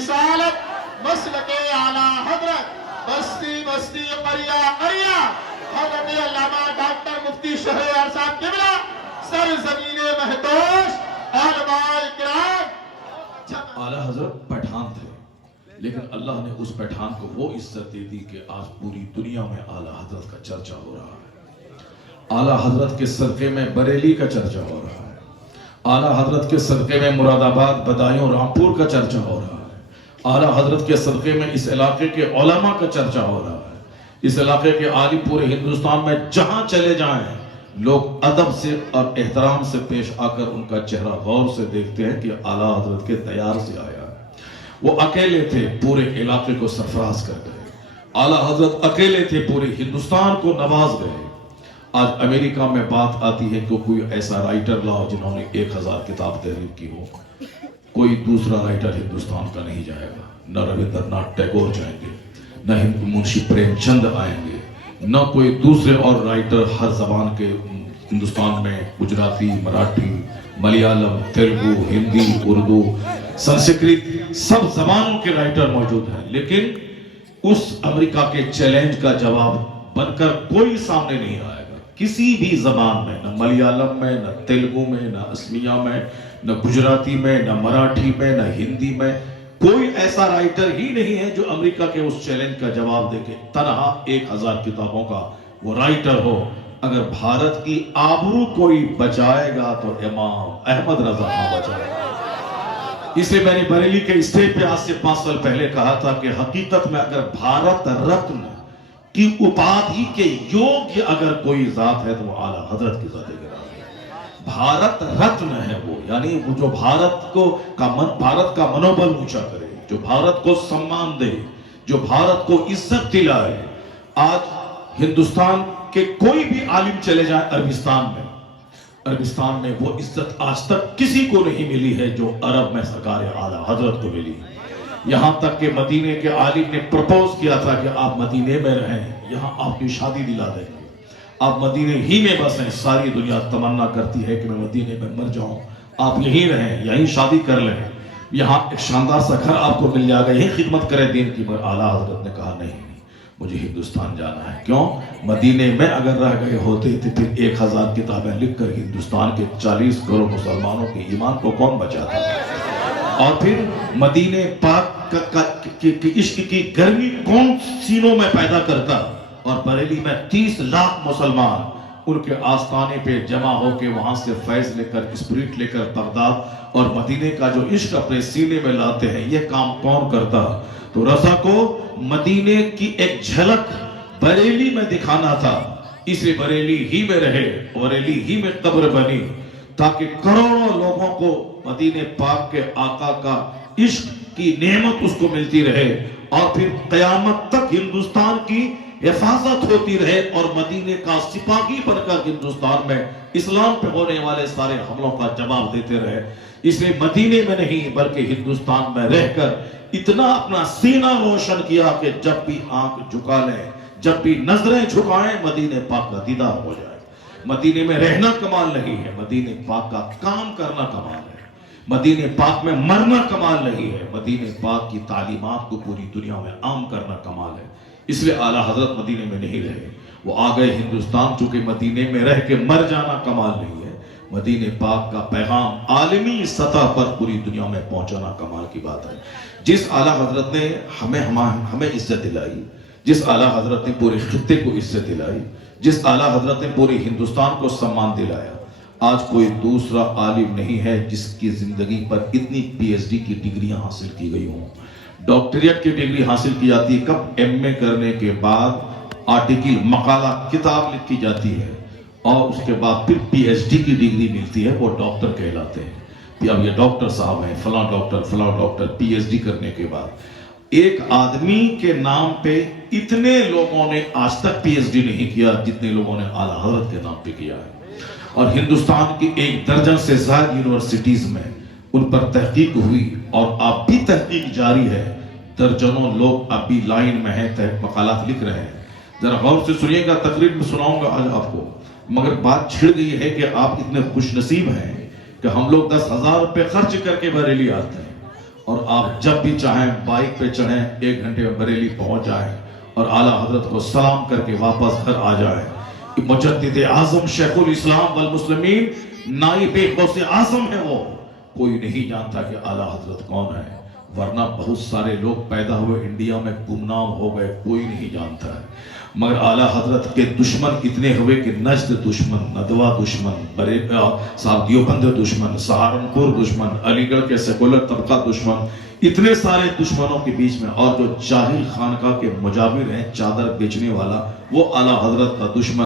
رسالت مسلک اعلی حضرت بستی بستی قریہ قریہ حضرت علامہ ڈاکٹر مفتی شہر یار صاحب قبلہ سرزمین مہدوش علماء کرام۔ اعلیٰ حضرت پٹھان تھے، لیکن اللہ نے اس پٹھان کو وہ عزت دے دی کہ آج پوری دنیا میں اعلیٰ حضرت کا چرچا ہو رہا ہے۔ اعلیٰ حضرت کے صدقے میں بریلی کا چرچا ہو رہا ہے، اعلیٰ حضرت کے صدقے میں مراد آباد، بدایوں، رامپور کا چرچا ہو رہا ہے، اعلیٰ حضرت کے صدقے میں اس علاقے کے علماء کا چرچا ہو رہا ہے۔ اس علاقے کے عالم پورے ہندوستان میں جہاں چلے جائیں لوگ ادب سے اور احترام سے پیش آ کر ان کا چہرہ غور سے دیکھتے ہیں کہ اعلیٰ حضرت کے دیار سے آیا ہے۔ وہ اکیلے تھے، پورے علاقے کو سرفراز کر گئے۔ اعلیٰ حضرت اکیلے تھے، پورے ہندوستان کو نواز گئے۔ آج امریکہ میں بات آتی ہے کہ کوئی ایسا رائٹر لاؤ جنہوں نے 1000 کتاب تحریر کی ہو، کوئی دوسرا رائٹر ہندوستان کا نہیں جائے گا۔ نہ رویندر ناتھ ٹیگور جائیں گے، نہ منشی پریم چند آئیں گے، نہ کوئی دوسرے اور رائٹر ہر زبان کے ہندوستان میں، گجراتی، مراٹھی، ملیالم، تیلگو، ہندی، اردو، سنسکرت، سب زبانوں کے رائٹر موجود ہیں، لیکن اس امریکہ کے چیلنج کا جواب بن کر کوئی سامنے نہیں آئے گا کسی بھی زبان میں، نہ ملیالم میں، نہ تیلگو میں، نہ اسمیہ میں، نہ گجراتی میں، نہ مراٹھی میں، نہ ہندی میں۔ کوئی ایسا رائٹر ہی نہیں ہے جو امریکہ کے اس چیلنج کا جواب دے کے تنہا 1000 کتابوں کا وہ رائٹر ہو۔ اگر بھارت کی آبرو کوئی بچائے گا تو امام احمد رضا خان بچائے گا۔ اس لیے میں نے بریلی کے اسٹیج پہ آج سے 5 سال پہلے کہا تھا کہ حقیقت میں اگر بھارت رتن کی اپادھی کے یوگیہ اگر کوئی ذات ہے تو وہ اعلیٰ حضرت کی ذات گرامی ہے۔ بھارت رتن ہے وہ، یعنی وہ جو بھارت کا منوبل اونچا کرے، جو بھارت کو سمان دے، جو بھارت کو عزت دلائے۔ آج ہندوستان کے کوئی بھی عالم چلے جائیں عربستان میں وہ عزت آج تک کسی کو نہیں ملی ہے جو عرب میں سرکار اعلیٰ حضرت کو ملی۔ یہاں تک کہ مدینے کے عالم نے پرپوز کیا تھا کہ آپ مدینے میں رہیں، یہاں آپ کی شادی دلا دیں گے، آپ مدینے ہی میں بسیں۔ ساری دنیا تمنا کرتی ہے کہ میں مدینے میں مر جاؤں، آپ یہیں رہیں، یہیں شادی کر لیں، یہاں ایک شاندار سا گھر آپ کو مل جائے گا، یہیں خدمت کریں دین کی۔ مگر اعلیٰ حضرت نے کہا نہیں، مجھے ہندوستان جانا ہے۔ کیوں؟ مدینے میں اگر رہ گئے ہوتے تو پھر 1000 کتابیں لکھ کر ہندوستان کے 40 کروڑ مسلمانوں کے ایمان کو کون بچاتا؟ اور پھر مدینے پاک کے عشق کی گرمی کون سینوں میں پیدا کرتا؟ اور بریلی میں 30 لاکھ مسلمان ان کے آستانے پہ جمع ہو کے وہاں سے فیض لے کر، اسپرٹ لے کر بغداد اور مدینے کا جو عشق اپنے سینے میں لاتے ہیں، یہ کام کون کرتا؟ تو رضا کو مدینے کی ایک جھلک بریلی میں دکھانا تھا، اس لیے بریلی ہی میں رہے، بریلی ہی میں قبر بنی، تاکہ کروڑوں لوگوں کو مدینے پاک کے آقا کا عشق کی نعمت اس کو ملتی رہے، اور پھر قیامت تک ہندوستان کی حفاظت ہوتی رہے، اور مدینے کا سپاہی بن کر ہندوستان میں اسلام پہ ہونے والے سارے حملوں کا جواب دیتے رہے۔ اس لیے مدینے میں نہیں بلکہ ہندوستان میں رہ کر اتنا اپنا سینہ روشن کیا کہ جب بھی آنکھ جھکا لیں، جب بھی نظریں جھکائیں، مدینے پاک کا دیدار ہو جائے۔ مدینے میں رہنا کمال نہیں ہے، مدینے پاک کا کام کرنا کمال ہے۔ مدینے پاک میں مرنا کمال نہیں ہے، مدینے پاک کی تعلیمات کو پوری دنیا میں عام کرنا کمال ہے۔ اس لیے اعلیٰ حضرت مدینے میں نہیں رہے، وہ آ گئے ہندوستان، چونکہ مدینے میں رہ کے مر جانا کمال نہیں ہے، مدینے پاک کا پیغام عالمی سطح پر پوری دنیا میں پہنچانا کمال کی بات ہے۔ جس اعلیٰ حضرت نے ہمیں عزت دلائی، جس اعلیٰ حضرت نے پورے خطے کو عزت دلائی، جس اعلیٰ حضرت نے پورے ہندوستان کو سمان دلایا، آج کوئی دوسرا عالم نہیں ہے جس کی زندگی پر اتنی پی ایچ ڈی کی ڈگریاں حاصل کی گئی ہوں۔ ڈاکٹریٹ کی ڈگری حاصل کی جاتی ہے کب؟ ایم اے کرنے کے بعد آرٹیکل، مقالہ، کتاب لکھی جاتی ہے، اور اس کے بعد پھر پی ایچ ڈی کی ڈگری ملتی ہے، وہ ڈاکٹر کہلاتے ہیں۔ اب یہ ڈاکٹر صاحب ہیں، فلاں ڈاکٹر، پی ایچ ڈی کرنے کے بعد ایک آدمی کے نام پہ اتنے لوگوں نے آج تک پی ایچ ڈی نہیں کیا جتنے لوگوں نے اعلیٰ حضرت کے نام پہ کیا ہے۔ اور ہندوستان کی 1 درجن سے زائد یونیورسٹیز میں ان پر تحقیق ہوئی، اور اب بھی تحقیق جاری ہے۔ درجنوں لوگ اب بھی لائن میں ہیں، مقالات لکھ رہے ہیں۔ ذرا غور سے سنیے گا، تقریر میں سناؤں گا آج آپ کو، مگر بات چھڑ گئی ہے کہ آپ اتنے خوش نصیب ہیں کہ ہم لوگ 10,000 روپے خرچ کر کے بریلی آتے ہیں، اور آپ جب بھی چاہیں بائک پہ چڑھیں 1 گھنٹے میں بریلی پہنچ جائیں اور اعلیٰ حضرت کو سلام کر کے واپس گھر آ جائیں. مجدد اعظم شیخ الاسلام والمسلمین نائب غوث اعظم ہے وہ. کوئی نہیں جانتا کہ اعلیٰ حضرت کون ہے، ورنہ بہت سارے لوگ پیدا ہوئے انڈیا میں گمنام ہو گئے، کوئی نہیں جانتا ہے. مگر اعلیٰ حضرت کے دشمن اتنے ہوئے کہ نجد دشمن، ندوہ دشمن، صاحب دیوبند دشمن، سہارنپور دشمن، علی گڑھ کے سیکولر طبقہ دشمن، اتنے سارے دشمنوں کے بیچ میں. اور جو جاہل خانقاہ کے مجاور ہیں، چادر بیچنے والا، وہ اعلیٰ حضرت کا دشمن